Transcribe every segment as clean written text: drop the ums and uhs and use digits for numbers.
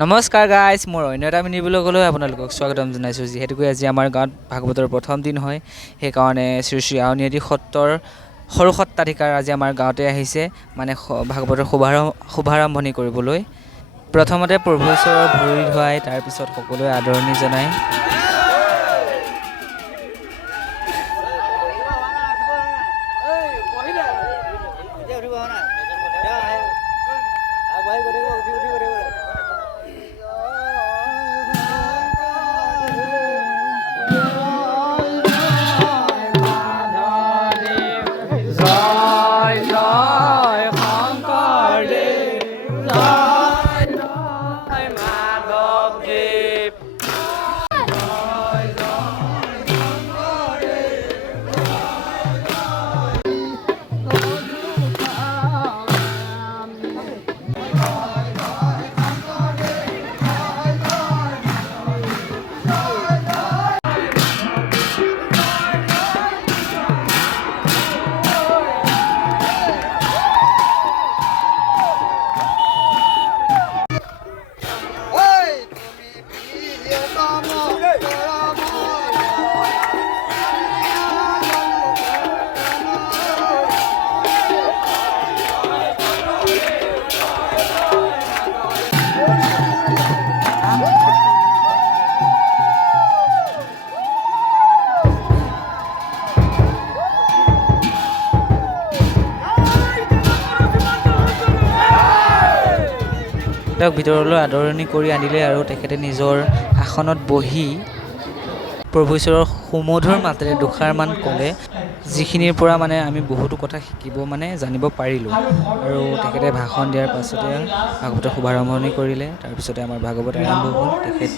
নমস্কাৰ গাইজ, মোৰ অন্য এটা মিনি ব্লগলৈ আপোনালোকক স্বাগতম জনাইছোঁ। যিহেতুকৈ আজি আমাৰ গাঁৱত ভাগৱতৰ প্ৰথম দিন হয়, সেইকাৰণে শ্ৰী শ্ৰী আউনীআটী সত্ৰৰ সৰু সত্ৰাধিকাৰ আজি আমাৰ গাঁৱতে আহিছে, মানে ভাগৱতৰ শুভাৰম্ভণি কৰিবলৈ। প্ৰথমতে প্ৰভু ঈশ্বৰৰ ভৰি ধুৱাই তাৰপিছত সকলোৱে আদৰণি জনায়। তেওঁক ভিতৰলৈ আদৰণি কৰি আনিলে আৰু তেখেতে নিজৰ আসনত বহি প্ৰভু ঈশ্বৰৰ সুমধুৰ মাতেৰে দুষাৰমান ক'লে, যিখিনিৰ পৰা মানে আমি বহুতো কথা জানিব পাৰিলোঁ। আৰু তেখেতে ভাষণ দিয়াৰ পাছতে ভাগৱতৰ শুভাৰম্ভণি কৰিলে। তাৰপিছতে আমাৰ ভাগৱত আৰম্ভ হ'ল। তেখেত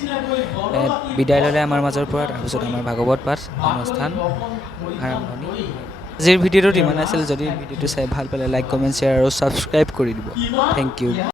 বিদায় ল'লে আমাৰ মাজৰ পৰা। তাৰপিছত আমাৰ ভাগৱত পাঠ অনুষ্ঠান আৰম্ভণি। আজিৰ ভিডিঅ'টোত ইমান আছিল। যদি ভিডিঅ'টো চাই ভাল পালে লাইক, কমেণ্ট, শ্বেয়াৰ আৰু ছাবস্ক্ৰাইব কৰি দিব। Thank U.